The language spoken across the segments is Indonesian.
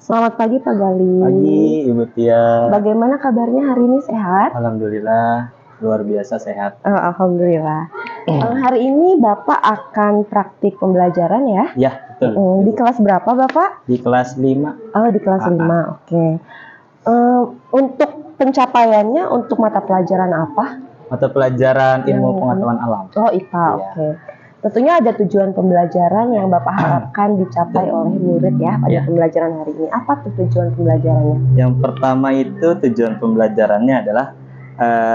Selamat pagi Pak Gali. Pagi Ibu Tia. Bagaimana kabarnya hari ini, sehat? Alhamdulillah luar biasa sehat. Alhamdulillah. Hari ini Bapak akan praktik pembelajaran ya? Ya, betul. Di kelas berapa Bapak? Di kelas 5. Oh, di kelas 5. Oke. Untuk pencapaiannya untuk mata pelajaran apa? Mata pelajaran ilmu pengetahuan alam. Oh, IPA. Iya. Oke. Tentunya ada tujuan pembelajaran yang Bapak harapkan dicapai oleh murid ya pada pembelajaran hari ini. Apa tuh tujuan pembelajarannya? Yang pertama itu tujuan pembelajarannya adalah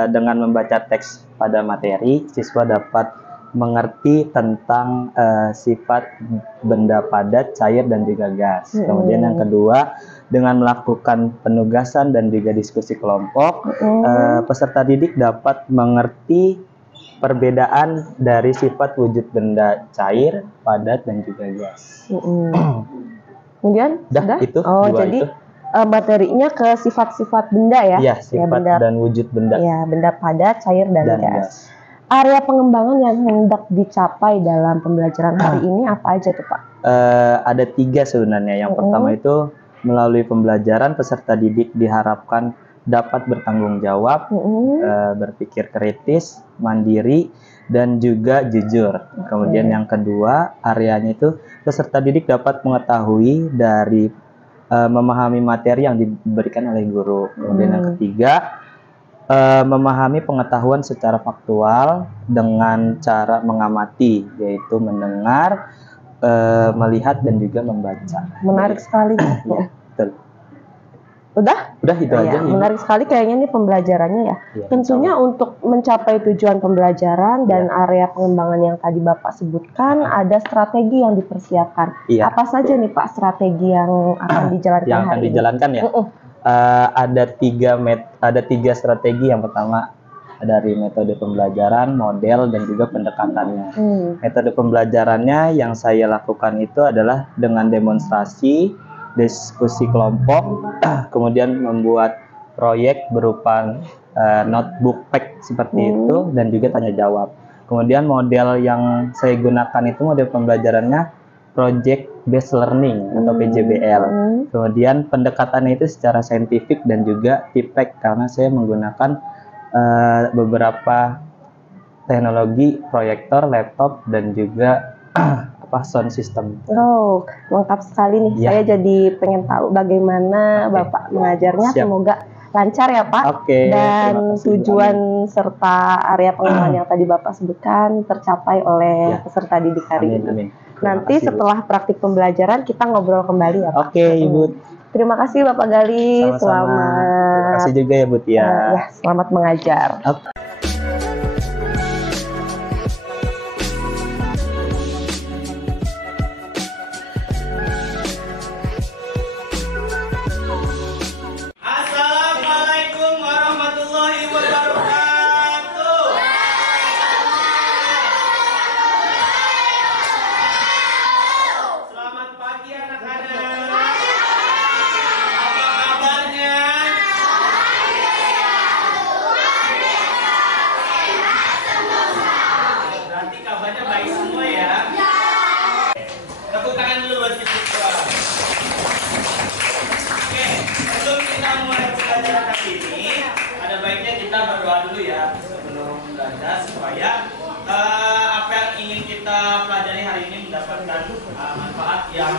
dengan membaca teks pada materi, siswa dapat mengerti tentang sifat benda padat, cair, dan juga gas. Kemudian yang kedua, dengan melakukan penugasan dan juga diskusi kelompok, peserta didik dapat mengerti perbedaan dari sifat wujud benda cair, padat, dan juga gas. Kemudian sudah? Itu jadi itu. Materinya ke sifat-sifat benda ya? Iya, sifat benda, dan wujud benda. Ya, benda padat, cair, dan gas. Area pengembangan yang hendak dicapai dalam pembelajaran hari ini apa aja tuh Pak? Ada 3 sebenarnya. Yang pertama itu melalui pembelajaran peserta didik diharapkan dapat bertanggung jawab, berpikir kritis, mandiri, dan juga jujur. Kemudian yang kedua, areanya itu peserta didik dapat mengetahui dari memahami materi yang diberikan oleh guru. Kemudian yang ketiga, memahami pengetahuan secara faktual dengan cara mengamati, yaitu mendengar, melihat, dan juga membaca. Menarik sekali. Ya, betul. Udah itu aja. Menarik sekali kayaknya nih pembelajarannya ya. Tentunya untuk mencapai tujuan pembelajaran dan area pengembangan yang tadi Bapak sebutkan, ada strategi yang dipersiapkan. Apa saja nih Pak strategi yang akan dijalankan yang akan dijalankan ya? Ada tiga strategi. Yang pertama dari metode pembelajaran, model, dan juga pendekatannya. Metode pembelajarannya yang saya lakukan itu adalah dengan demonstrasi, diskusi kelompok, kemudian membuat proyek berupa notebook pack seperti itu, dan juga tanya jawab. Kemudian model yang saya gunakan itu model pembelajarannya project based learning atau PJBL. Kemudian pendekatannya itu secara saintifik dan juga feedback, karena saya menggunakan beberapa teknologi proyektor, laptop, dan juga sound system. Oh, lengkap sekali nih. Saya jadi pengen tahu bagaimana Bapak mengajarnya. Semoga lancar ya Pak. Dan tujuan serta area pengembangan yang tadi Bapak sebutkan tercapai oleh peserta didik hari ini. Nanti setelah praktik pembelajaran kita ngobrol kembali ya Pak. Ibu. Terima kasih Bapak Gali. Sama-sama. Terima kasih juga ya Bu Tia. Selamat mengajar. Supaya apa yang ingin kita pelajari hari ini mendapatkan manfaat yang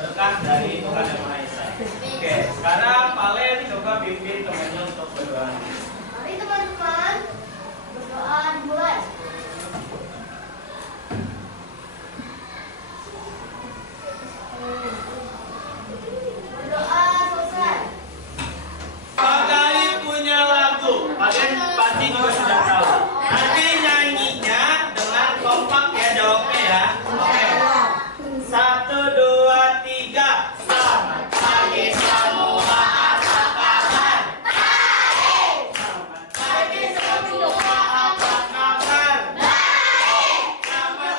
berkah dari Tuhan Yang Maha Esa. Oke, sekarang Palen coba pimpin temannya untuk berdoa. Mari teman-teman berdoa dimulai. Berdoa selesai. Pak Gali punya lagu, kalian pasti juga sudah tahu. Nanti nyanyinya dengan kompak ya, jawabnya ya. Oke. 1, 2, 3. Selamat pagi semua, apa kabar? Baik. Selamat pagi semua, apa kabar? Baik. Selamat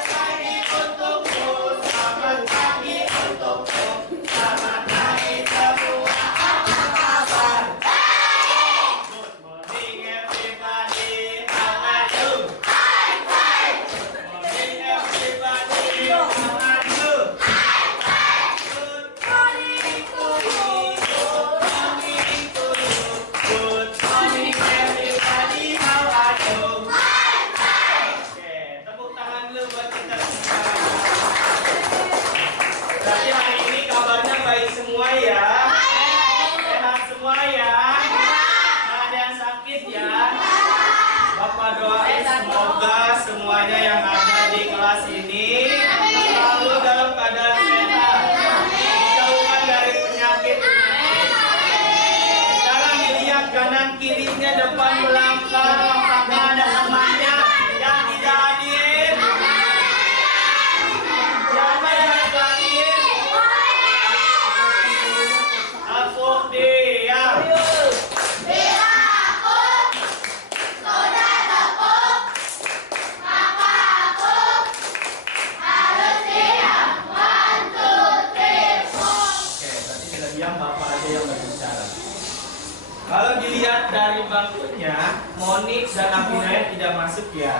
dan Abinaya tidak masuk ya.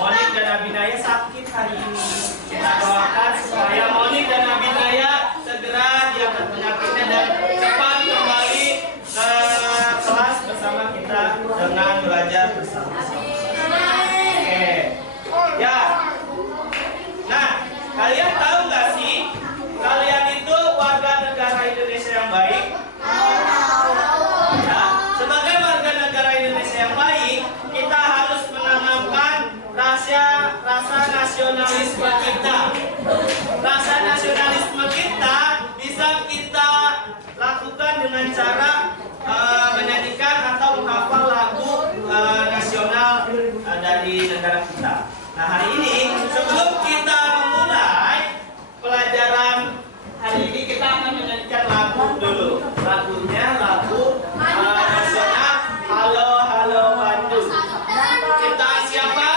Monik dan Abinaya sakit hari ini. Kita doakan supaya Monik dan Abinaya segera diangkat penyakitnya dan cepat kembali ke kelas bersama kita dengan belajar bersama. Oke, ya. Nah, kalian tahu nggak sih, kalian itu warga negara Indonesia yang baik? Ya, sebagai warga negara Indonesia yang baik, kita harus menanamkan rasa nasionalisme kita. Rasa nasionalisme kita bisa kita lakukan dengan cara menyanyikan atau menghafal lagu nasional dari negara kita. Nah, hari ini sebelum kita memulai pelajaran hari ini, kita akan menyanyikan lagu dulu. Lagunya lagu nasional Halo Halo Bandung. Ciptaan siapa?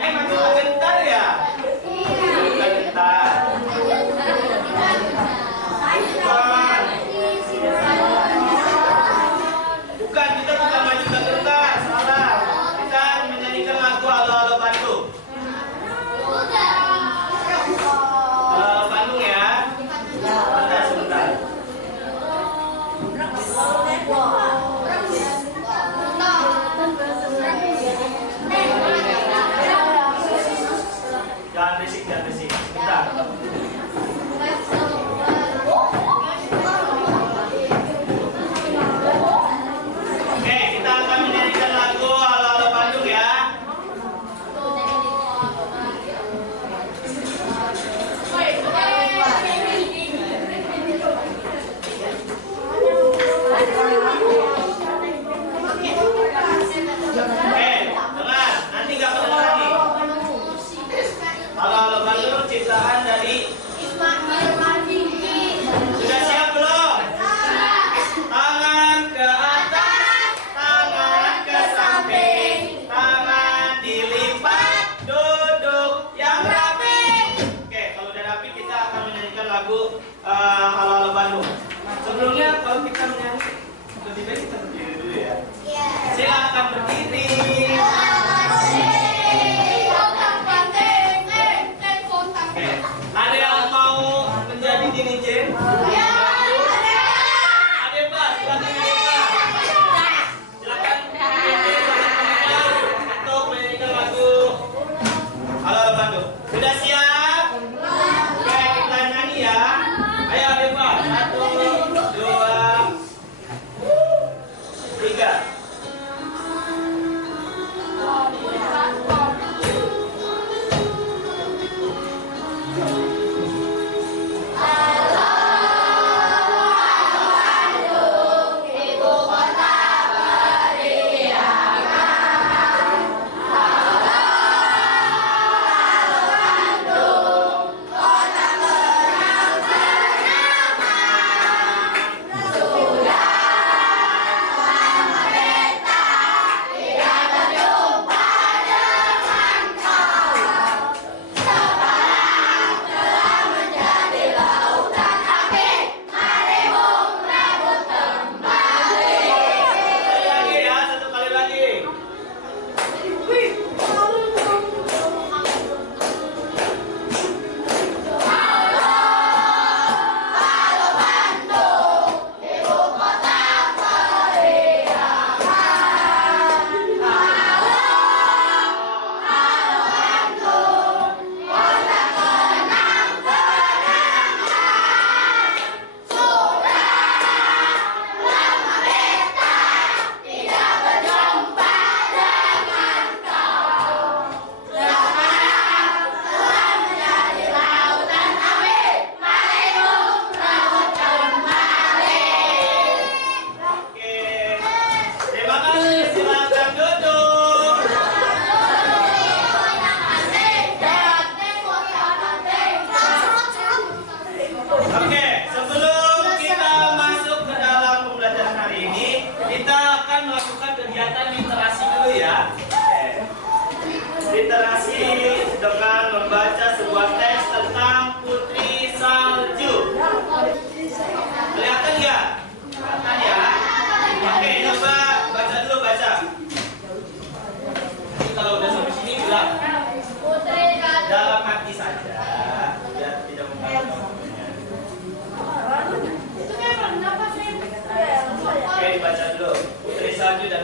Maju bentar ya. Bentar. Bukan, kita bukan maju bentar, salah. Kita menyanyikan lagu Halo Halo Bandung. Halo Bandung ya. Sebentar. Jangan berisik, jangan berisik. Sebentar. Oke, kita akan menyanyikan lagu Halo Halo Bandung ya. Dengar, nanti gak kedengeran nih. Halo Halo Bandung ciptaan dari sudah siap belum? Tangan ke atas, tangan ke samping, tangan dilipat, duduk yang rapi. Oke, kalau udah rapi kita akan menyanyikan lagu Halo Halo Bandung. Sebelumnya kalau kita menyanyi, lebih baik kita berdiri dulu ya. Silakan berdiri. Oke, ada yang mau menjadi dirijen? Ada Pak, silakan Pak. Silakan untuk menyanyikan lagu Halo Halo Bandung. Sudah siap? Oke, kita nyanyi ya. Ayo ada Pak. 1, 2, 3. Halo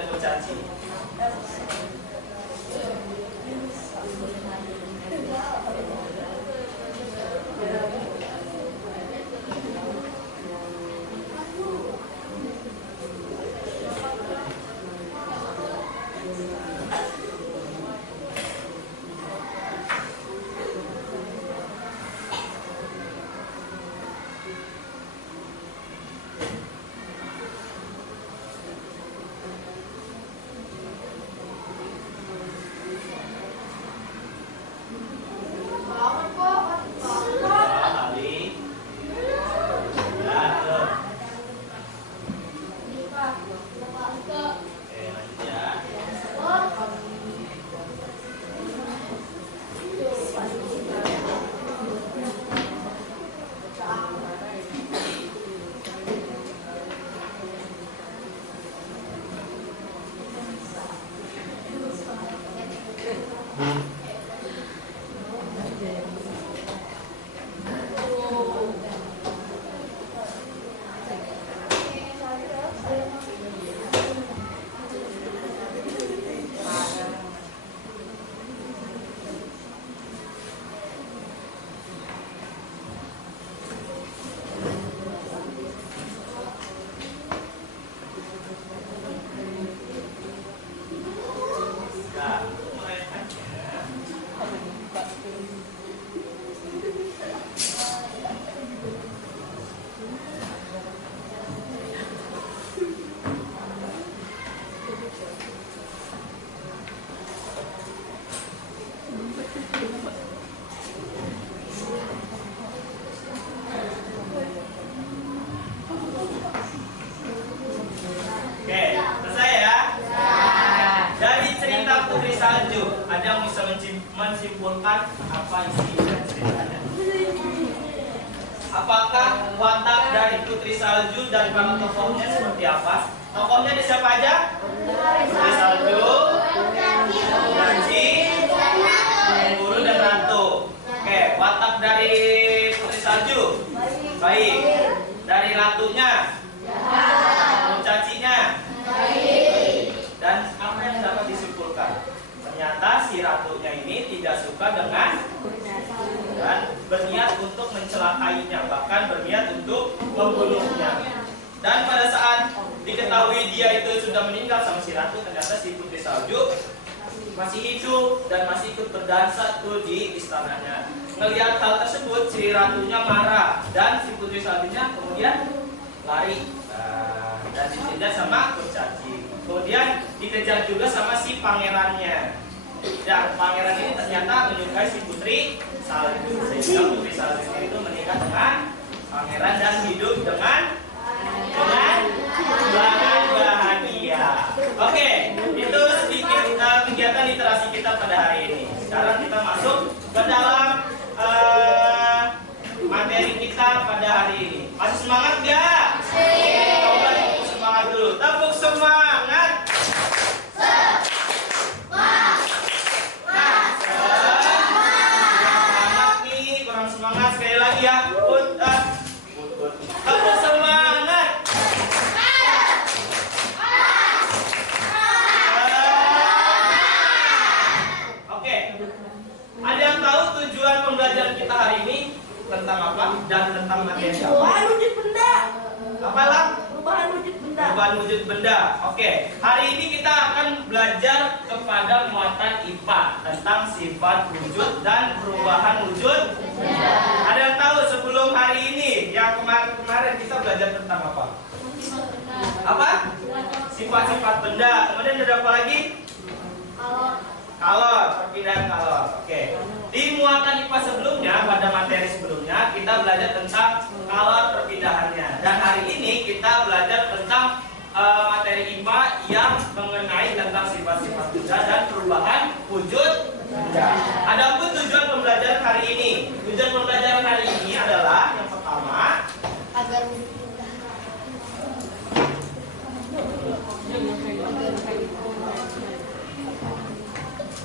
kurcaci. Menyimpulkan apa isi ceritanya. Apakah watak dari Putri Salju dan para tokohnya seperti apa? Tokohnya ada siapa aja? Putri Salju, Kurcaci, Guru dan Ratu. Oke, watak dari Putri Salju baik. Dari Ratunya, Kurcacinya baik. Dan apa yang dapat disimpulkan? Ternyata si ratunya ini tidak suka dengan dan berniat untuk mencelakainya, bahkan berniat untuk membunuhnya. Dan pada saat diketahui dia itu sudah meninggal sama si ratu, ternyata si Putri Salju masih hidup dan masih ikut berdansa tuh di istananya. Ngelihat hal tersebut, si ratunya marah dan si Putri Saljunya kemudian lari dan ditindas sama Kurcaci. Kemudian dikejar juga sama si pangerannya. Dan pangeran ini ternyata menyukai si Putri Salju, sehingga Putri Salju itu menikah dengan pangeran dan hidup dengan bahagia. Oke, itu sedikit kegiatan literasi kita pada hari ini. Sekarang kita masuk ke dalam materi kita pada hari ini. Masih semangat nggak? Coba tepuk semangat dulu. Tepuk semangat. Sekali lagi ya, tepuk semangat. Oke, ada yang tahu tujuan pembelajaran kita hari ini tentang apa dan tentang materi apa? Perubahan wujud benda. Apa lah? Perubahan wujud benda. Perubahan wujud benda. Oke, hari ini kita akan belajar kepada muatan IPA tentang sifat wujud dan perubahan wujud. Ada yang tahu sebelum hari ini yang kemarin kita belajar tentang apa? Apa? Sifat-sifat benda. Kemudian ada apa lagi? Kalor, perpindahan kalor. Oke. Di muatan IPA sebelumnya, pada materi sebelumnya kita belajar tentang kalor perpindahannya. Dan hari ini kita belajar tentang materi IPA yang mengenai tentang sifat-sifat benda dan perubahan wujud benda. Adapun tujuan pembelajaran hari ini, tujuan pembelajaran hari ini adalah yang pertama agar wujud benda.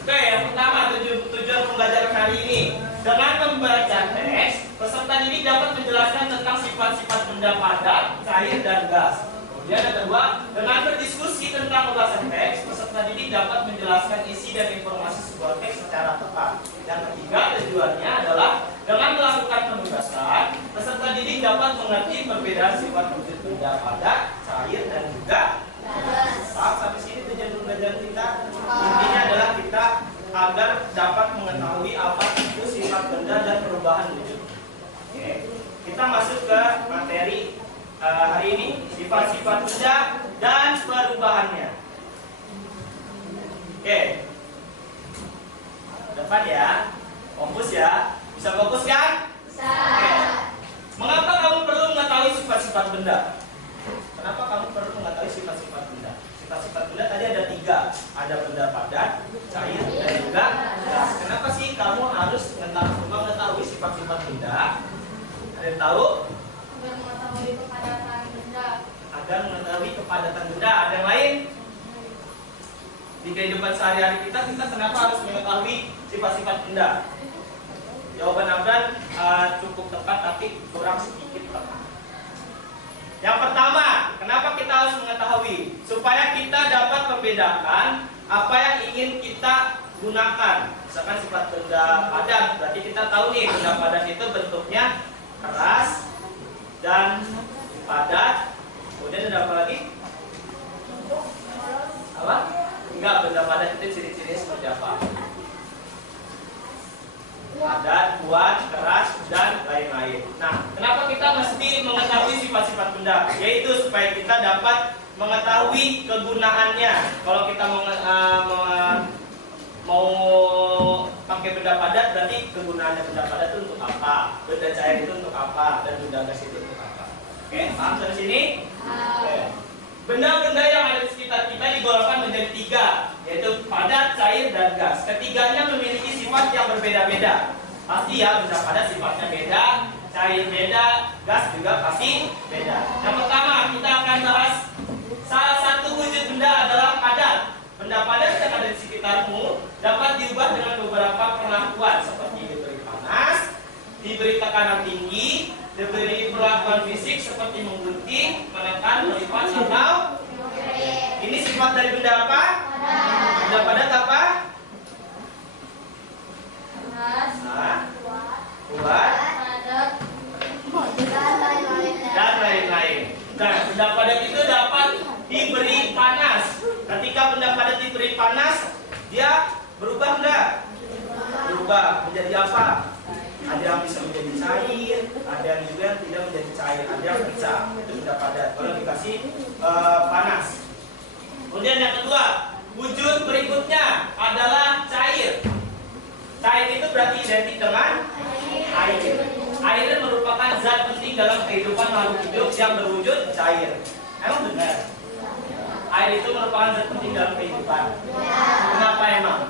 Oke, yang pertama tujuan pembelajaran hari ini dengan membaca teks, peserta didik dapat menjelaskan tentang sifat-sifat benda padat, cair dan gas. Kemudian yang kedua, dengan berdiskusi diskusi tentang ulasan teks, peserta didik dapat menjelaskan isi dan informasi sebuah teks secara tepat. Yang ketiga, tujuannya adalah dengan melakukan penugasan, peserta didik dapat mengerti perbedaan sifat wujud benda padat, cair, dan juga gas. Sampai sini tujuan pembelajaran kita. Intinya adalah kita agar dapat mengetahui apa itu sifat benda dan perubahan wujud. Oke, kita masuk ke materi hari ini, sifat-sifat benda dan perubahannya. Oke, depan ya, fokus ya, bisa fokus kan? Bisa. Oke. Mengapa kamu perlu mengetahui sifat-sifat benda? Kenapa kamu perlu mengetahui sifat-sifat benda? Sifat-sifat benda tadi ada 3, ada benda padat, cair, dan juga gas. Kenapa sih kamu harus mengetahui sifat-sifat benda? Ada yang tahu? Agar mengetahui kepadatan benda. Agar mengetahui kepadatan benda. Ada yang lain? Di kehidupan sehari-hari kita kenapa harus mengetahui sifat-sifat benda? Jawaban Abdan cukup tepat tapi kurang sedikit tepat. Yang pertama, kenapa kita harus mengetahui? Supaya kita dapat membedakan apa yang ingin kita gunakan. Misalkan sifat benda padat, berarti kita tahu nih benda padat itu bentuknya keras dan padat. Kemudian ada apa lagi? Apa? Enggak, benda padat itu ciri-cirinya seperti apa? Padat, kuat, keras, dan lain-lain. Nah, kenapa kita mesti mengetahui sifat-sifat benda? Yaitu supaya kita dapat mengetahui kegunaannya. Kalau kita mau pakai benda padat, berarti kegunaannya benda padat itu untuk apa? Benda cair itu untuk apa? Dan benda gas itu untuk apa? Oke, paham sampai sini? Oke. Benda-benda yang ada di sekitar kita digolongkan menjadi 3, yaitu padat, cair, dan gas. Ketiganya memiliki sifat yang berbeda-beda. Pasti ya, benda padat sifatnya beda, cair beda, gas juga pasti beda. Yang pertama, kita akan bahas salah satu wujud benda adalah padat. Benda padat yang ada di sekitarmu dapat diubah dengan beberapa perlakuan seperti diberi panas, diberi tekanan tinggi, diberi perlakuan fisik seperti menggunting, menekan, melipat, atau ini sifat dari benda apa? Benda padat apa? Kuat, dan lain-lain. Nah, benda padat itu dapat diberi panas. Ketika benda padat diberi panas, dia berubah enggak? Berubah menjadi apa? Ada yang bisa menjadi cair, ada yang juga yang tidak menjadi cair, ada yang pecah. Itu benda padat kalau dikasih panas. Kemudian yang kedua, wujud berikutnya adalah cair. Cair itu berarti identik dengan air. Air merupakan zat penting dalam kehidupan makhluk hidup yang berwujud cair. Emang benar? Air itu merupakan zat penting dalam kehidupan. Kenapa emang?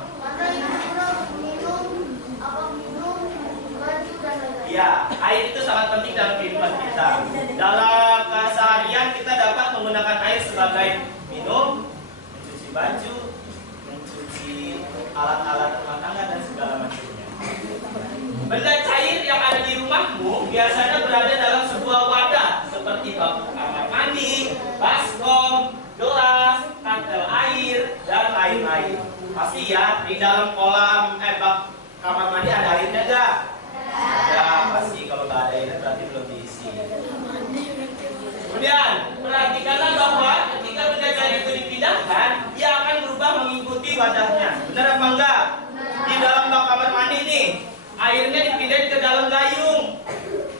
Ya, air itu sangat penting dalam kehidupan kita. Dalam keseharian kita dapat menggunakan air sebagai minum, mencuci baju, mencuci alat-alat rumah tangga dan segala macamnya. Benda cair yang ada di rumahmu biasanya berada dalam sebuah wadah seperti bak kamar mandi, baskom, gelas, kantel air, dan lain-lain. Pasti ya, di dalam kolam bak kamar mandi ada airnya enggak? Ya, pasti kalau nggak ada airnya berarti belum diisi. Kemudian, perhatikanlah bahwa ketika benda cair itu dipindahkan, dia akan berubah mengikuti wadahnya. Benar apa enggak? Di dalam bak kamar mandi nih, airnya dipindahin ke dalam gayung.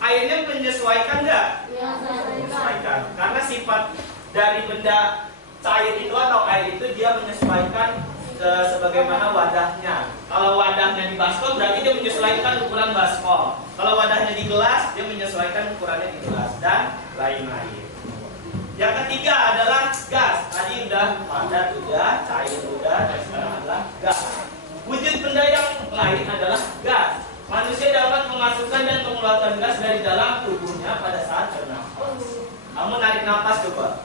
Airnya menyesuaikan enggak? Menyesuaikan. Karena sifat dari benda cair itu atau air itu dia menyesuaikan sebagaimana wadahnya. Kalau wadahnya di baskom berarti dia menyesuaikan ukuran baskom. Kalau wadahnya di gelas dia menyesuaikan ukurannya di gelas dan lain-lain. Yang ketiga adalah gas. Tadi udah padat, udah cair, udah, dan sekarang adalah gas. Wujud benda yang lain adalah gas. Manusia dapat memasukkan dan mengeluarkan gas dari dalam tubuhnya pada saat bernafas. Kamu narik nafas coba.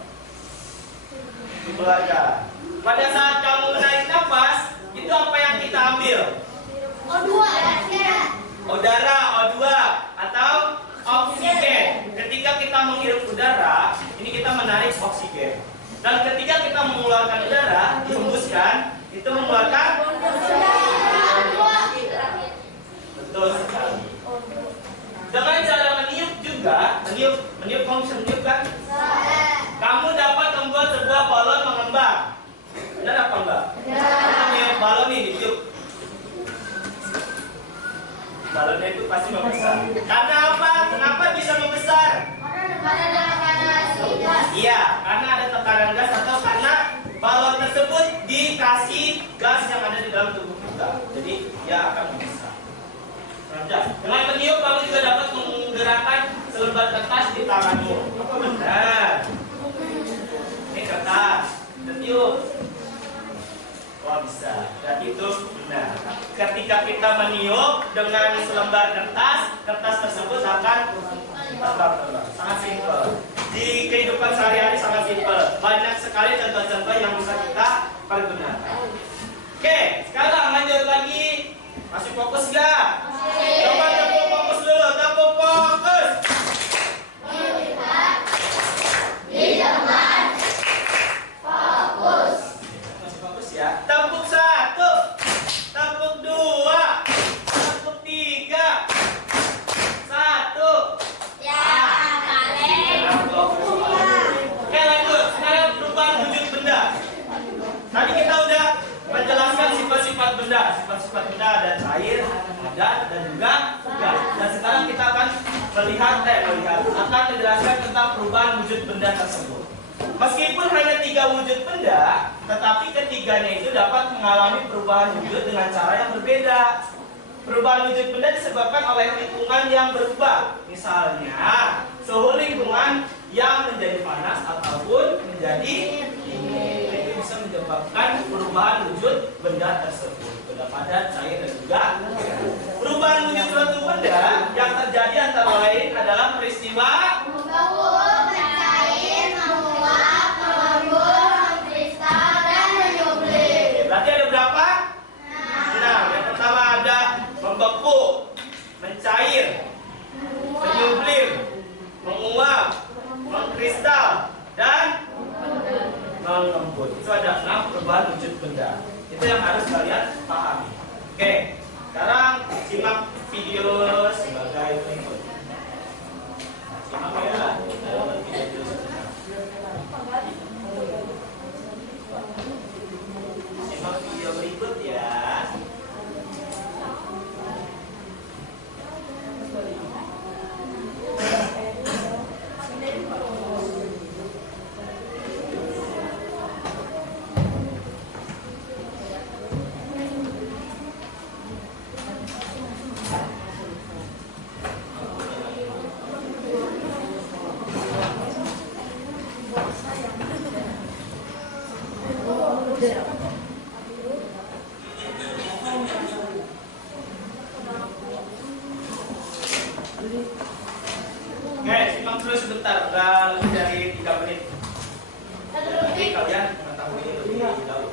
Dikeluarkan. Pada saat kamu menarik nafas, itu apa yang kita ambil? O2, Udara, O2, atau oksigen. Ketika kita menghirup udara, ini kita menarik oksigen. Dan ketika kita mengeluarkan Itu mengeluarkan betul sekali. Dengan cara meniup juga, meniup kamu bisa meniup kan? Kamu dapat membuat sebuah balon mengembang. Benar apa enggak? Meniup balon ini ditiup. Balonnya itu pasti membesar. Karena apa? Kenapa bisa membesar? Iya, karena ada tekanan gas atau karena balon tersebut dikasih gas yang ada di dalam tubuh kita. Jadi dia akan membesar. Dengan meniup kamu juga dapat menggerakkan selembar kertas di tanganmu. Apa benar? Ini kertas, ditiup. Wah bisa. Dan itu benar. Ketika kita meniup dengan selembar kertas, kertas tersebut akan terbang. Sangat simpel. Di kehidupan sehari-hari sangat simpel. Banyak sekali contoh-contoh yang bisa kita pergunakan. Oke, sekarang lanjut lagi. Masih fokus gak? Coba tepuk fokus dulu, tepuk fokus. Fokus. Masih fokus ya. Tepuk 1, tepuk 2, tepuk 3. 1. Oke lanjut. Sekarang perubahan wujud benda. Tadi kita udah menjelaskan sifat-sifat benda. Sifat-sifat benda ada cair, padat, dan juga gas. Dan sekarang kita akan akan menjelaskan tentang perubahan wujud benda tersebut. Meskipun hanya 3 wujud benda, tetapi ketiganya itu dapat mengalami perubahan wujud dengan cara yang berbeda. Perubahan wujud benda disebabkan oleh lingkungan yang berubah. Misalnya, suhu lingkungan yang menjadi panas ataupun menjadi dingin. Itu bisa menyebabkan perubahan wujud benda tersebut. Benda padat, cair, dan juga perubahan wujud suatu benda yang terjadi antara lain adalah peristiwa berarti ada berapa? Nah, yang pertama ada membeku, mencair, menyublim, menguap, mengkristal, dan mengembun. Itu ada 6 perubahan wujud benda. Itu yang harus kalian pahami. Oke, sekarang simak video sebagai berikut. Simak ya. Simak video berikut ya. Oke, simak dulu sebentar, udah lebih dari 3 menit. Nanti kalian mengetahui lebih jauh.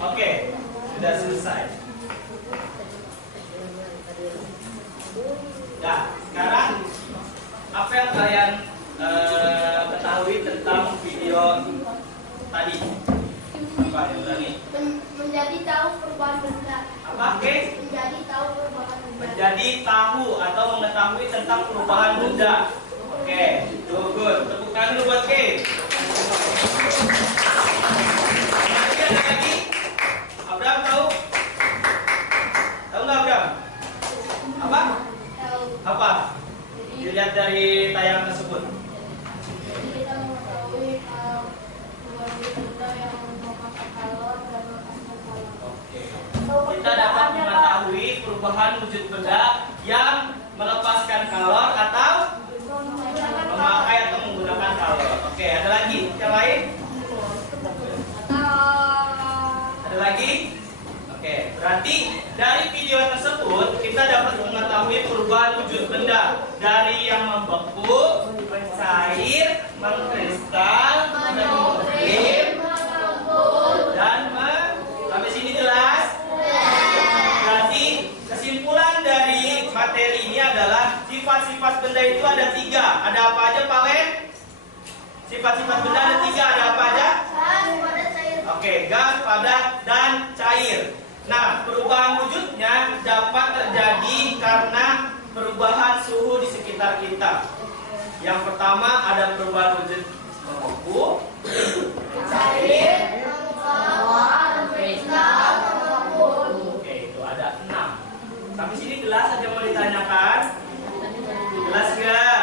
Oke, sudah selesai. Nah, sekarang apa yang kalian ketahui tentang video tadi? Pak yang berani? Menjadi tahu perubahan benda. Apa? Oke. Menjadi tahu perubahan benda. Menjadi tahu atau mengetahui tentang perubahan benda. Oke, good. Tepuk tangan dulu buat Kay. Nanti ada lagi. Abraham tahu? Tahu nggak Abraham? Apa? Tahu. Apa? Dilihat dari tayangan tersebut. Jadi kita mengetahui perubahan benda yang memakan kalor dan melepaskan kalor. Oke. Kita dapat mengetahui perubahan wujud benda yang melepaskan kalor atau memakai atau menggunakan kalor. Oke, ada lagi yang lain? Ada lagi? Oke, berarti dari video tersebut kita dapat mengetahui perubahan wujud benda dari yang membeku, mencair, mengkristal, mengkrim, dan sampai sini jelas? Berarti kesimpulan dari materi ini adalah sifat-sifat benda itu ada 3. Ada apa aja Pak Len? Sifat-sifat benda ada 3. Ada apa aja? Oke, gas, padat, dan cair. Nah, perubahan wujudnya dapat terjadi karena perubahan suhu di sekitar kita. Yang pertama ada perubahan wujud membeku, Cair, kristal, oke, itu ada 6. Sampai sini jelas, ada yang mau ditanyakan? Jelas nggak?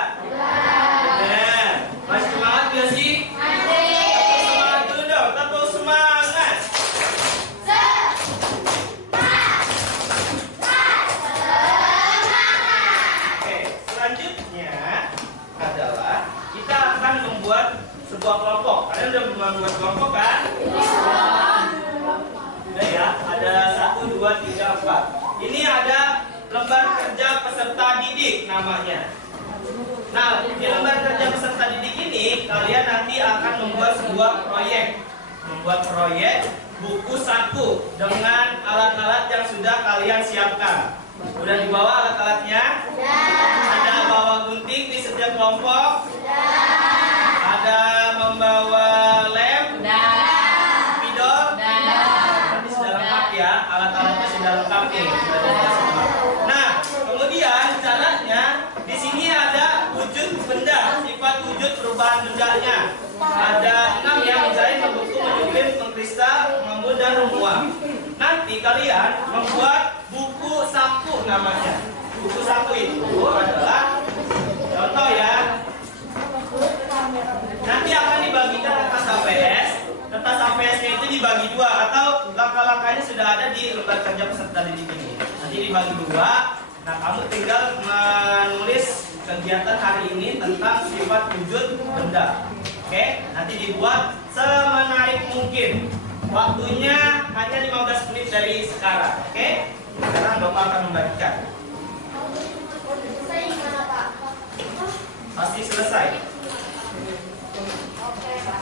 Jelas. Masih semangat nggak sih? Tepuk semangat dulu dong, tepuk semangat. Oke, selanjutnya adalah kita akan membuat sebuah kelompok. Kalian udah membuat kelompok kan? Udah ya, ada 1, 2, 3, 4. Ini ada lembar kerja peserta didik namanya. Nah, di lembar kerja peserta didik ini kalian nanti akan membuat sebuah proyek. Membuat proyek buku saku dengan alat-alat yang sudah kalian siapkan. Udah dibawa alat-alatnya? Ada bawa gunting di setiap kelompok? Ada membawa lem? Spidol? Nanti sudah lengkap ya, alat-alatnya sudah lengkap nih. Nah, kemudian caranya di sini ada wujud benda, sifat wujud perubahan bendanya. Ada 6 ya, misalnya membeku, menyublim, mengkristal, mengembun, dan menguap. Nanti kalian membuat buku saku namanya. Buku saku itu adalah contoh ya. Nanti akan dibagikan kertas APS. Kertas APS-nya itu dibagi 2 atau langkah-langkahnya sudah ada di lembar kerja peserta didik ini. Nanti dibagi 2. Nah, kamu tinggal menulis kegiatan hari ini tentang sifat wujud benda. Oke, nanti dibuat semenarik mungkin. Waktunya hanya 15 menit dari sekarang. Oke, sekarang Bapak akan membagikan. Pasti selesai. Oke, Pak.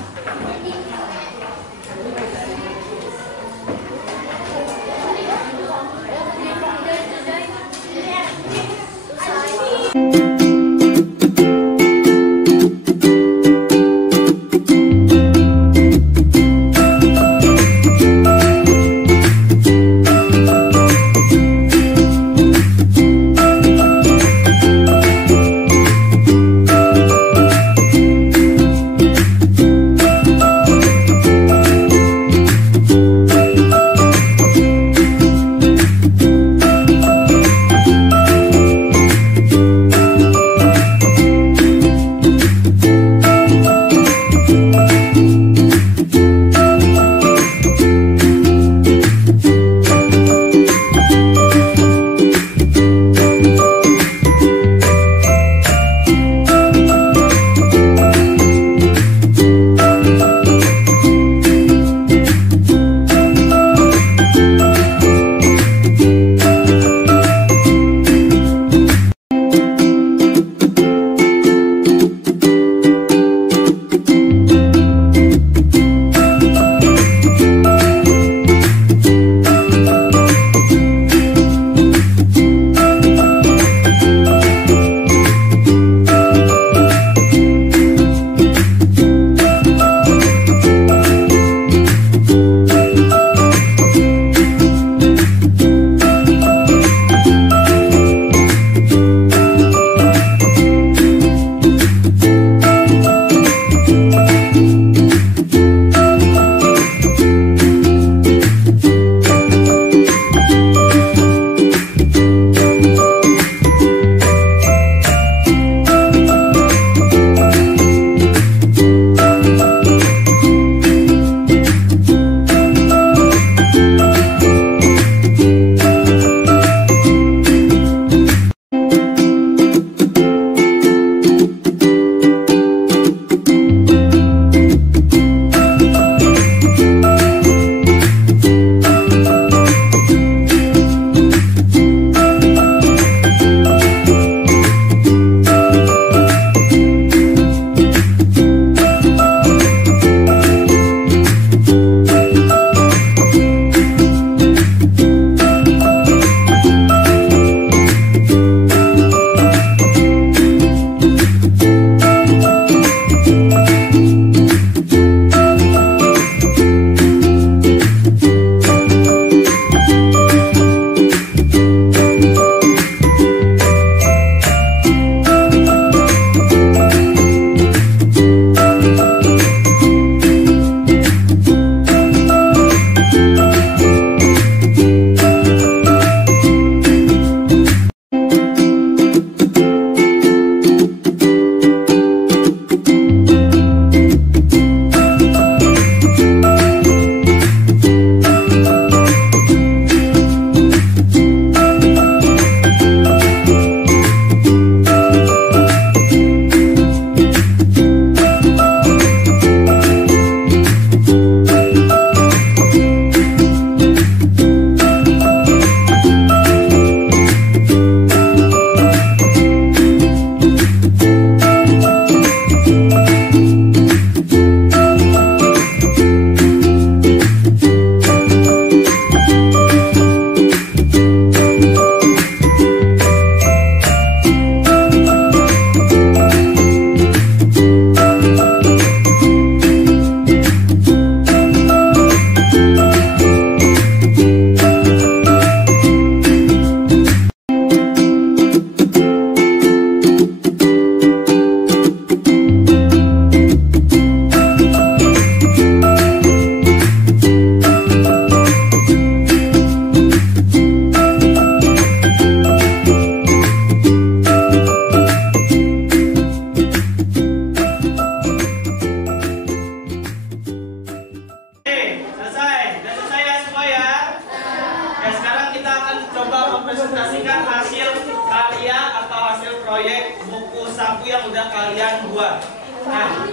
mempresentasikan hasil karya atau hasil proyek buku saku yang udah kalian buat. Nah,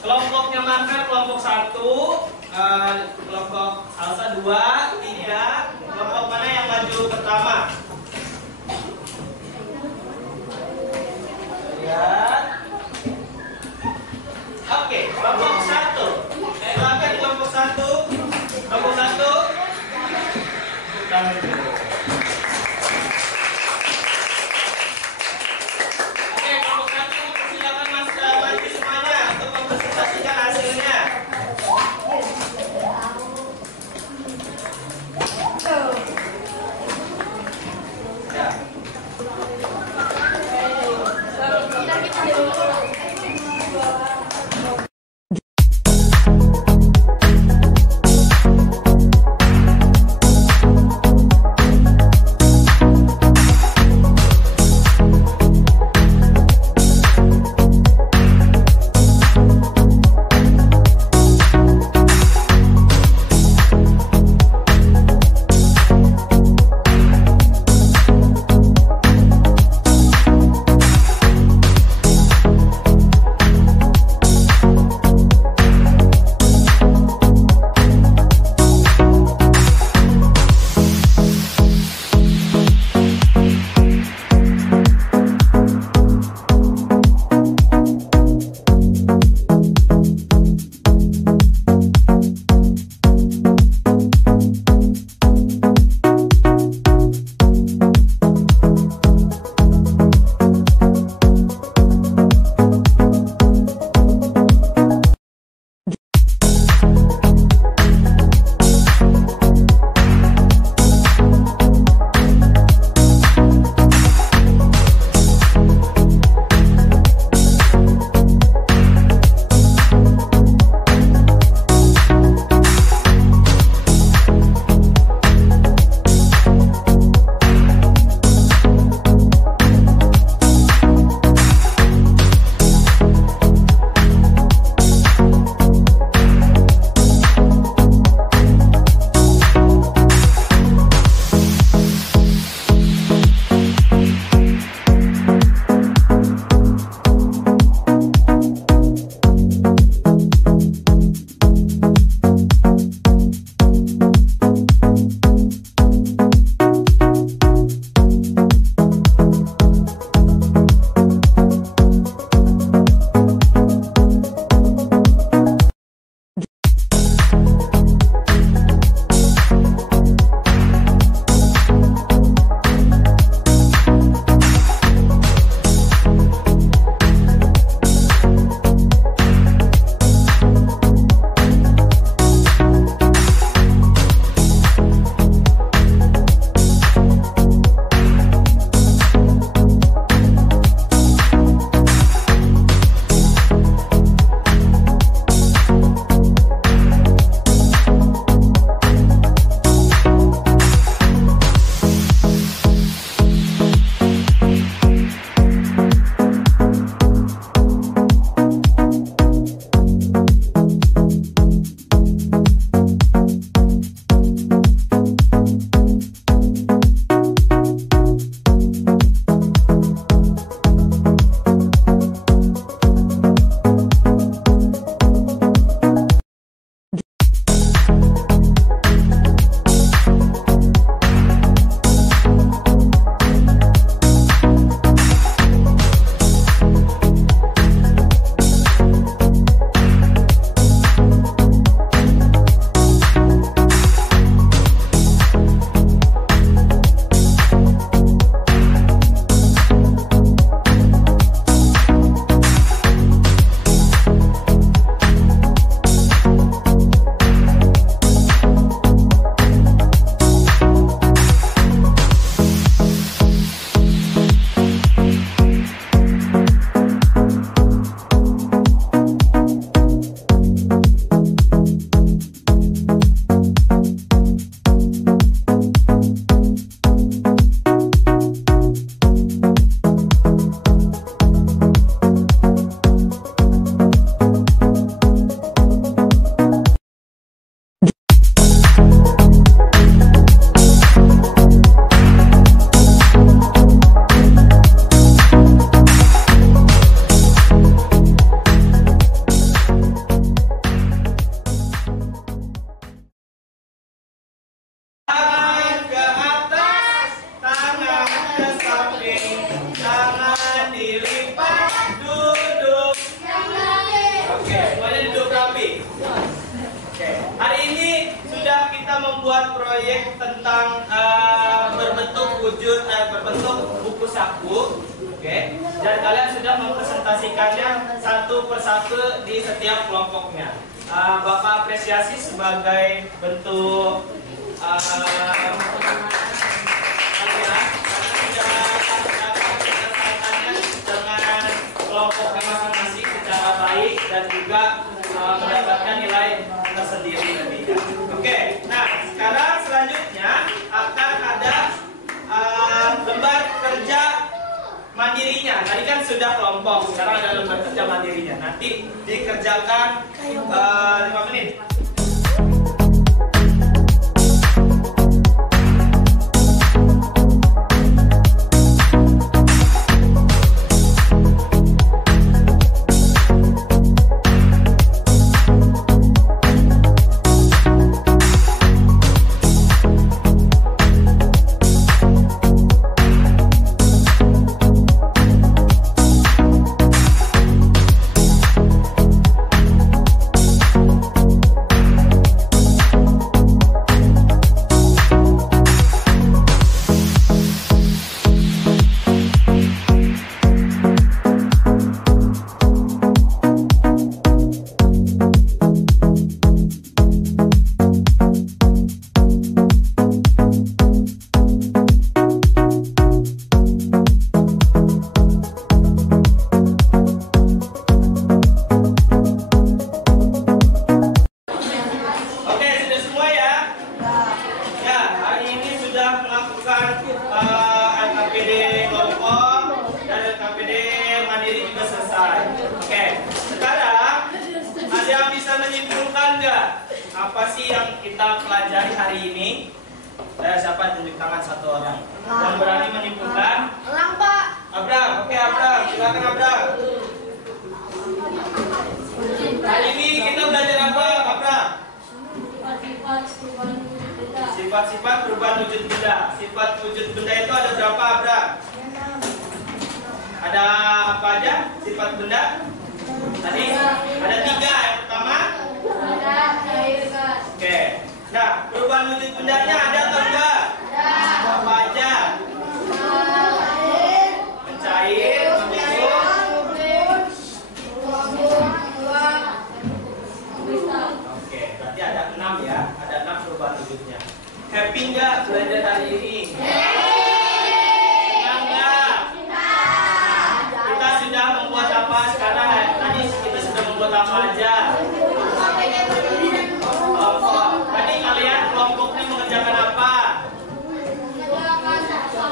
kelompoknya marker kelompok 1, kelompok salsa 2, 3. Kelompok mana yang maju pertama? Lihat. Oke, kelompok 1. Silakan kelompok 1. Kelompok 1. Tangan dulu. Oke, kelompok 1 silakan maju semuanya untuk mempresentasikan hasilnya. proyek tentang berbentuk buku saku. Oke, dan kalian sudah mempresentasikannya satu persatu di setiap kelompoknya. Bapak apresiasi sebagai bentuk kalian karena sudah menyelesaikannya dengan kelompoknya masing-masing secara baik dan juga mendapatkan nilai tersendiri nantinya. Oke, nah sekarang selanjutnya akan ada lembar kerja mandirinya. Tadi kan sudah kelompok, sekarang ada lembar kerja mandirinya. Nanti dikerjakan 5 menit. Apa sih yang kita pelajari hari ini? Siapa tunjuk tangan satu orang yang berani menyimpulkan? Elang, Pak. Abram, oke Abram, silakan Abram. Hari ini kita belajar apa, Abram? Sifat-sifat perubahan wujud benda. Sifat wujud benda itu ada berapa, Abram? Ada apa aja sifat benda? Tadi ada 3. Yang pertama oke. Nah, perubahan wujud bendanya ada atau enggak? Ada. Apa aja? Mencair, membusuk. Oke, berarti ada 6 ya. Ada 6 perubahan wujudnya. Happy enggak belajar hari ini? Enggak. Kita sudah membuat apa sekarang? Tadi kita sudah membuat apa aja? Tadi kalian kelompoknya mengerjakan apa?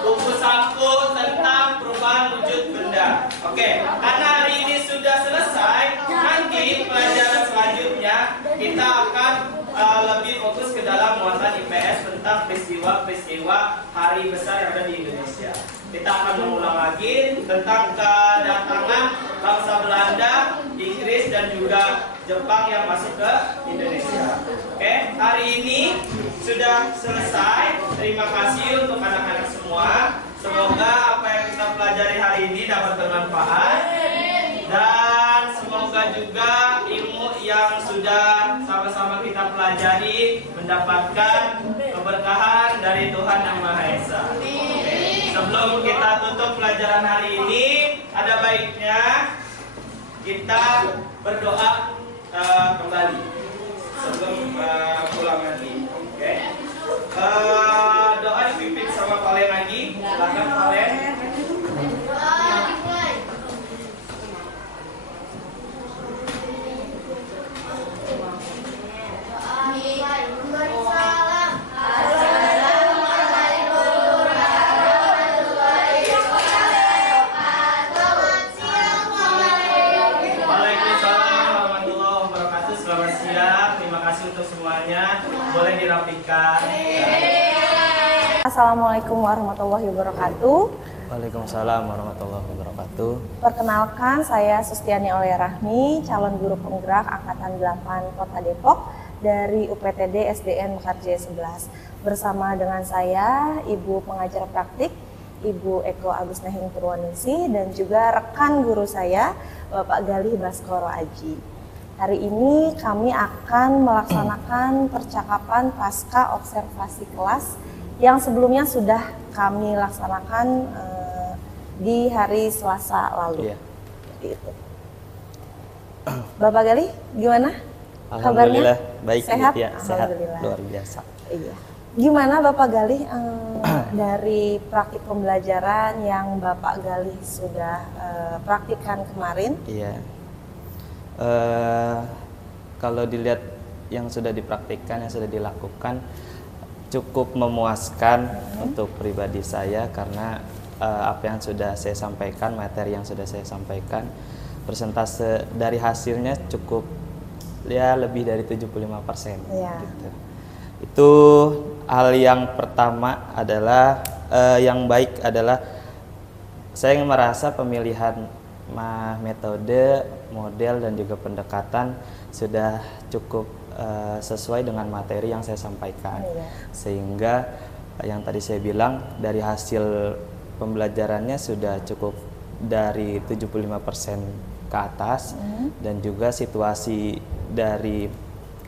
Buku saku tentang perubahan wujud benda. Oke, karena hari ini sudah selesai, nanti pelajaran selanjutnya kita akan lebih fokus ke dalam muatan IPS tentang peristiwa-peristiwa hari besar yang ada di Indonesia. Kita akan mengulang lagi tentang kedatangan bangsa Belanda, Inggris, dan juga Jepang yang masuk ke Indonesia. Oke, hari ini sudah selesai. Terima kasih untuk anak-anak semua. Semoga apa yang kita pelajari hari ini dapat bermanfaat. Dan semoga juga ilmu yang sudah sama-sama kita pelajari mendapatkan keberkahan dari Tuhan Yang Maha Esa. Sebelum kita tutup pelajaran hari ini, ada baiknya kita berdoa kembali sebelum pulang nanti. Oke. Doa dipimpin sama Valen lagi. Silakan Valen. Boleh dirapikan. Assalamualaikum warahmatullahi wabarakatuh. Waalaikumsalam warahmatullahi wabarakatuh. Perkenalkan, saya Sustiani Aulia Rahmi, calon guru penggerak Angkatan 8 Kota Depok dari UPTD SDN Mekarjaya 11. Bersama dengan saya, Ibu pengajar praktik, Ibu Eko Agus Nahing Purwaningsih, dan juga rekan guru saya, Bapak Galih Baskoro Aji. Hari ini kami akan melaksanakan percakapan pasca observasi kelas yang sebelumnya sudah kami laksanakan di hari Selasa lalu. Gitu. Bapak Gali, gimana? Alhamdulillah, kabarnya? Baik, sehat? ya, sehat, luar biasa. Iya. Gimana Bapak Gali dari praktik pembelajaran yang Bapak Gali sudah praktikkan kemarin? Iya. Kalau dilihat yang sudah dipraktikkan, yang sudah dilakukan, cukup memuaskan untuk pribadi saya karena apa yang sudah saya sampaikan, materi yang sudah saya sampaikan, persentase dari hasilnya cukup ya lebih dari 75%. Ya. Gitu. Itu hal yang pertama adalah yang baik adalah saya merasa pemilihan metode, model dan juga pendekatan sudah cukup sesuai dengan materi yang saya sampaikan. Sehingga yang tadi saya bilang dari hasil pembelajarannya sudah cukup dari 75% ke atas dan juga situasi dari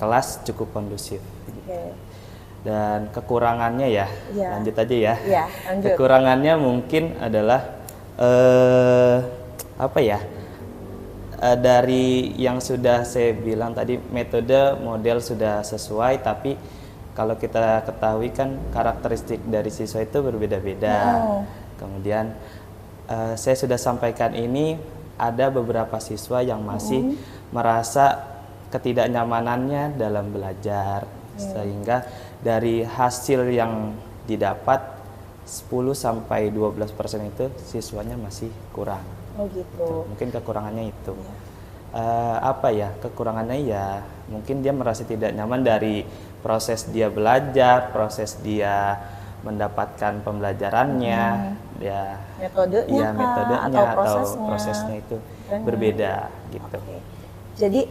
kelas cukup kondusif. Dan kekurangannya lanjut aja ya. Lanjut. Kekurangannya mungkin adalah dari yang sudah saya bilang tadi, metode model sudah sesuai, tapi kalau kita ketahui kan karakteristik dari siswa itu berbeda-beda. Kemudian saya sudah sampaikan ini, ada beberapa siswa yang masih merasa ketidaknyamanannya dalam belajar, sehingga dari hasil yang didapat 10-12% itu siswanya masih kurang. Oh gitu. Mungkin kekurangannya itu. Kekurangannya ya mungkin dia merasa tidak nyaman dari proses dia belajar, proses dia mendapatkan pembelajarannya, metodenya atau prosesnya itu berbeda gitu. Jadi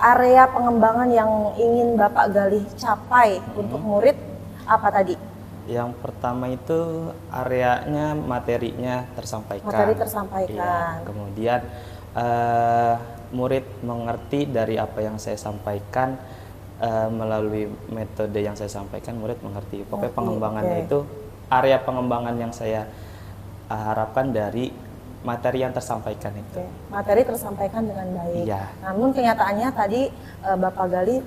area pengembangan yang ingin Bapak Gali capai untuk murid apa tadi? Yang pertama itu areanya materinya tersampaikan. Materi tersampaikan. Ya, kemudian murid mengerti dari apa yang saya sampaikan melalui metode yang saya sampaikan, murid mengerti. Pokoknya pengembangannya itu area pengembangan yang saya harapkan dari materi yang tersampaikan itu. Materi tersampaikan dengan baik. Iya. Namun kenyataannya tadi Bapak Gali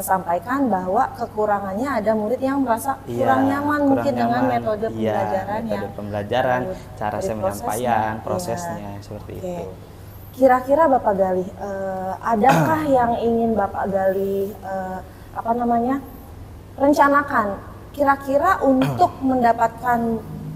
sampaikan bahwa kekurangannya ada murid yang merasa kurang nyaman mungkin dengan metode pembelajaran pembelajaran, cara saya menyampaikan, prosesnya seperti itu. Kira-kira Bapak Gali, adakah yang ingin Bapak Gali rencanakan kira-kira untuk mendapatkan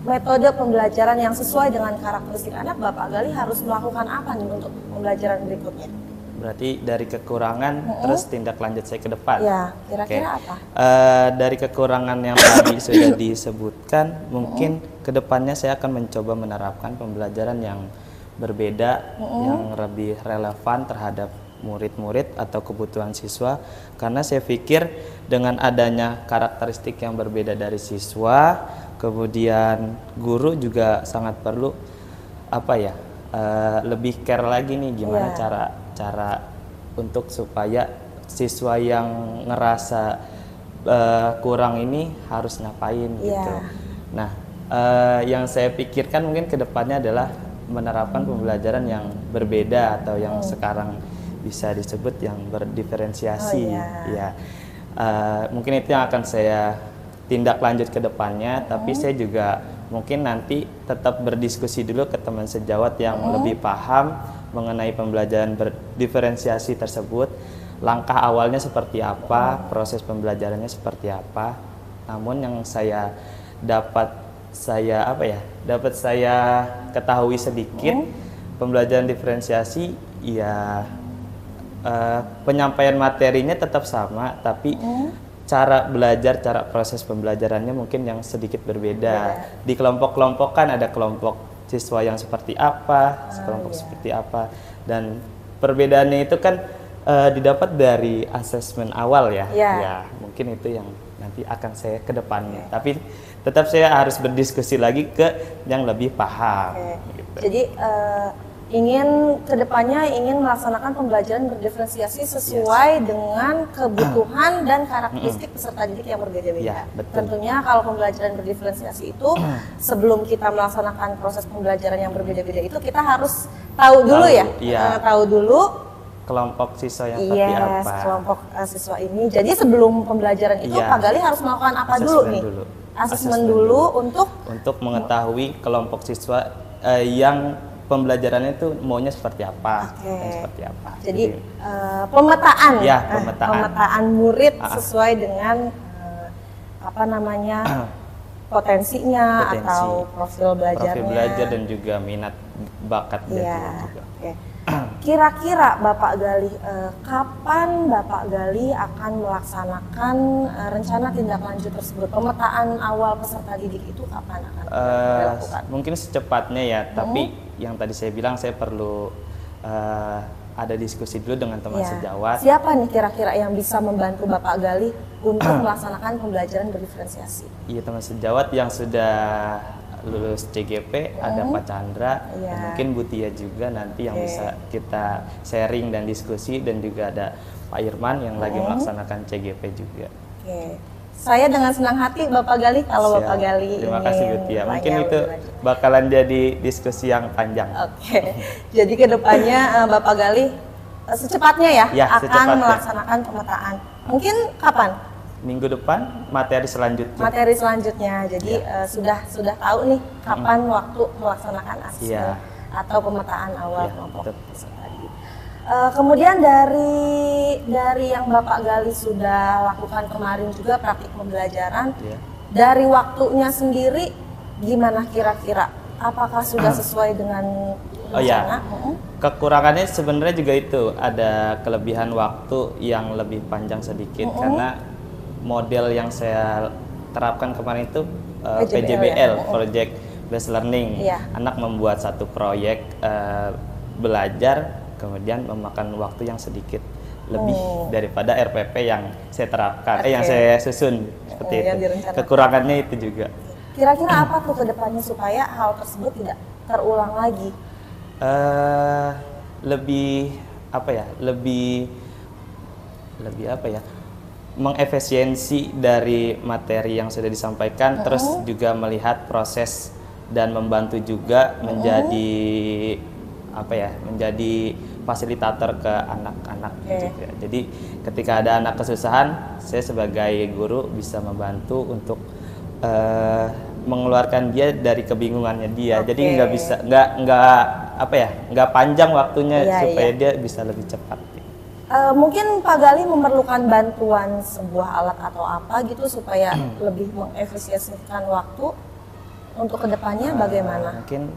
metode pembelajaran yang sesuai dengan karakteristik anak, Bapak Gali harus melakukan apa nih untuk pembelajaran berikutnya? Berarti dari kekurangan terus tindak lanjut saya ke depan. Ya, kira-kira apa? Dari kekurangan yang tadi sudah disebutkan, mungkin ke depannya saya akan mencoba menerapkan pembelajaran yang berbeda, yang lebih relevan terhadap murid-murid atau kebutuhan siswa, karena saya pikir dengan adanya karakteristik yang berbeda dari siswa, kemudian guru juga sangat perlu lebih care lagi nih gimana cara untuk supaya siswa yang ngerasa kurang ini harus ngapain gitu. Nah, yang saya pikirkan mungkin kedepannya adalah menerapkan pembelajaran yang berbeda atau yang sekarang bisa disebut yang berdiferensiasi. Mungkin itu yang akan saya tindak lanjut ke depannya, tapi saya juga mungkin nanti tetap berdiskusi dulu ke teman sejawat yang lebih paham mengenai pembelajaran berdiferensiasi tersebut, langkah awalnya seperti apa, proses pembelajarannya seperti apa. Namun yang dapat saya ketahui sedikit, pembelajaran diferensiasi penyampaian materinya tetap sama, tapi cara belajar, cara proses pembelajarannya mungkin yang sedikit berbeda. Di kelompok-kelompok kan ada kelompok siswa yang seperti apa, kelompok seperti apa, dan perbedaannya itu kan didapat dari asesmen awal ya. Mungkin itu yang nanti akan saya ke depannya. Tapi tetap saya harus berdiskusi lagi ke yang lebih paham. Gitu. Jadi ingin kedepannya ingin melaksanakan pembelajaran berdiferensiasi sesuai dengan kebutuhan dan karakteristik peserta didik yang berbeda-beda. Tentunya kalau pembelajaran berdiferensiasi itu sebelum kita melaksanakan proses pembelajaran yang berbeda-beda itu kita harus tahu dulu tahu dulu kelompok siswa yang seperti apa. Kelompok siswa ini. Jadi sebelum pembelajaran itu Pak Gali harus melakukan apa dulu nih? Asesmen dulu untuk mengetahui kelompok siswa yang pembelajarannya itu maunya seperti apa dan seperti apa. Jadi pemetaan, pemetaan murid sesuai dengan potensinya atau profil belajarnya. Profil belajar dan juga minat bakat dia juga. Kira-kira Bapak Gali, kapan Bapak Gali akan melaksanakan rencana tindak lanjut tersebut? Pemetaan awal peserta didik itu kapan akan dilakukan? Mungkin secepatnya ya, tapi yang tadi saya bilang saya perlu ada diskusi dulu dengan teman sejawat. Siapa nih kira-kira yang bisa membantu Bapak Gali untuk melaksanakan pembelajaran berdiferensiasi? Iya, teman sejawat yang sudah lulus CGP, ada Pak Chandra, mungkin Bu Tia juga nanti yang bisa kita sharing dan diskusi, dan juga ada Pak Irman yang lagi melaksanakan CGP juga. Saya dengan senang hati Bapak Gali kalau Bapak Gali terima kasih Bu Tia. Mungkin itu bakalan jadi diskusi yang panjang. Jadi kedepannya Bapak Gali secepatnya akan melaksanakan pemetaan. Mungkin kapan? Minggu depan materi selanjutnya. Jadi sudah tahu nih kapan waktu melaksanakan asesmen atau pemetaan awal kelompok peserta didik. Kemudian dari yang Bapak Gali sudah lakukan kemarin juga praktik pembelajaran, dari waktunya sendiri gimana kira-kira? Apakah sudah sesuai dengan rencana? Kekurangannya sebenarnya juga itu, ada kelebihan waktu yang lebih panjang sedikit karena model yang saya terapkan kemarin itu PJBL, Project Based Learning. Anak membuat satu proyek belajar, kemudian memakan waktu yang sedikit lebih daripada RPP yang saya terapkan, yang saya susun seperti itu. Kekurangannya itu juga. Kira-kira apa tuh kedepannya supaya hal tersebut tidak terulang lagi? Lebih mengefisiensi dari materi yang sudah disampaikan, terus juga melihat proses dan membantu juga menjadi menjadi fasilitator ke anak-anak juga. Jadi ketika ada anak kesusahan, saya sebagai guru bisa membantu untuk mengeluarkan dia dari kebingungannya dia. Jadi nggak panjang waktunya supaya dia bisa lebih cepat. Mungkin Pak Gali memerlukan bantuan sebuah alat atau apa gitu supaya lebih mengefisiensikan waktu untuk kedepannya bagaimana? Mungkin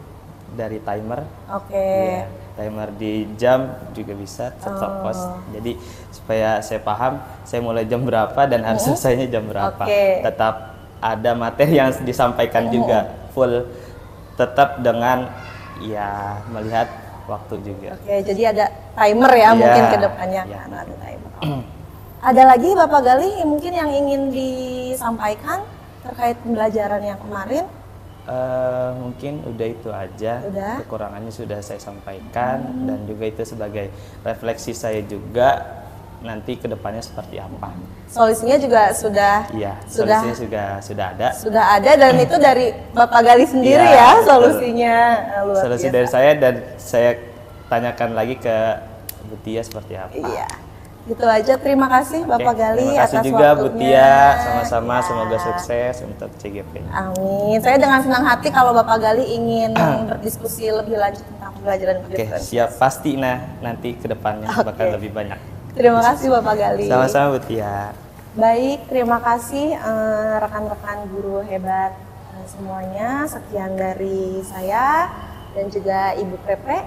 dari timer. Timer di jam juga bisa, stopwatch. Jadi supaya saya paham saya mulai jam berapa dan harus selesainya jam berapa. Tetap ada materi yang disampaikan juga full, tetap dengan melihat waktu juga. Jadi ada timer mungkin ke depannya. Ada timer. Ada lagi Bapak Gali mungkin yang ingin disampaikan terkait pembelajaran yang kemarin? Mungkin udah itu aja. Kekurangannya sudah saya sampaikan, dan juga itu sebagai refleksi saya juga nanti kedepannya seperti apa. Solusinya juga sudah. Solusinya sudah ada. Sudah ada, dan itu dari Bapak Gali sendiri solusinya. Solusi dari saya, dan saya tanyakan lagi ke Bu Tia seperti apa. Gitu aja. Terima kasih Bapak Gali atas waktunya. Terima kasih juga Bu Tia, sama-sama. Semoga sukses untuk CGP. Amin. Saya dengan senang hati kalau Bapak Gali ingin berdiskusi lebih lanjut tentang pembelajaran berdiferensiasi. Siap, pasti nanti kedepannya bakal lebih banyak. Terima kasih Bapak Gali. Sama-sama Bu Tia. Baik, terima kasih rekan-rekan guru hebat semuanya. Sekian dari saya dan juga Ibu Pepe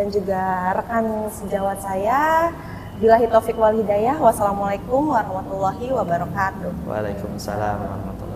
dan juga rekan sejawat saya. Billahi taufik wal hidayah. Wassalamualaikum warahmatullahi wabarakatuh. Waalaikumsalam warahmatullahi wabarakatuh.